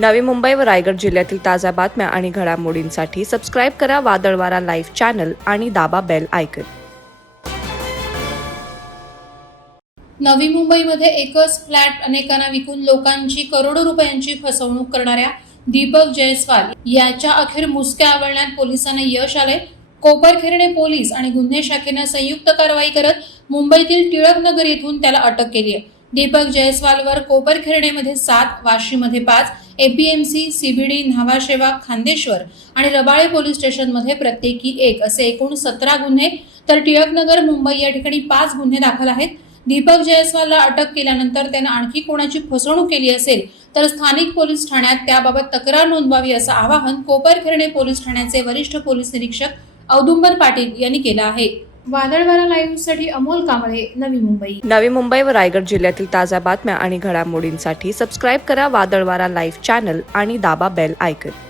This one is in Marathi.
नवी मुंबई व रायगड जिल्ह्यातील ताज्या बातम्या आणि घडामोडींसाठी सबस्क्राईब करा वादळवारा लाईव्ह चॅनल आणि दाबा बेल आयकॉन. नवी मुंबईमध्ये एकच फ्लॅट अनेकांना विकून लोकांची करोडो रुपयांची फसवणूक करणाऱ्या दीपक जयस्वाल याच्या अखेर मुसक्या आवळण्यात पोलिसांना यश आले. कोपरखैरणे पोलीस आणि गुन्हे शाखेने संयुक्त कारवाई करत मुंबईतील टिळकनगर येथून त्याला अटक केली आहे. दीपक जयस्वालवर कोपरखैरणेमध्ये 7, वाशीमध्ये 5, एपीएमसी, सीबीडी, न्हावाशेवा, खांदेश्वर आणि रबाळे पोलीस स्टेशनमध्ये प्रत्येकी 1 असे एकूण 17 गुन्हे तर टिळकनगर मुंबई या ठिकाणी 5 गुन्हे दाखल आहेत. दीपक जयस्वालला अटक केल्यानंतर त्याने आणखी कोणाची फसवणूक केली असेल तर स्थानिक पोलीस ठाण्यात त्याबाबत तक्रार नोंदवावी असं आवाहन कोपरखैरणे पोलीस ठाण्याचे वरिष्ठ पोलीस निरीक्षक औदुंबर पाटील यांनी केलं आहे. वादळवारा लाईव्हसाठी अमोल कांबळे, नवी मुंबई. नवी मुंबई व रायगड जिल्ह्यातील ताज्या बातम्या आणि घडामोडींसाठी सबस्क्राईब करा वादळवारा लाईव्ह चॅनल आणि दाबा बेल आयकॉन.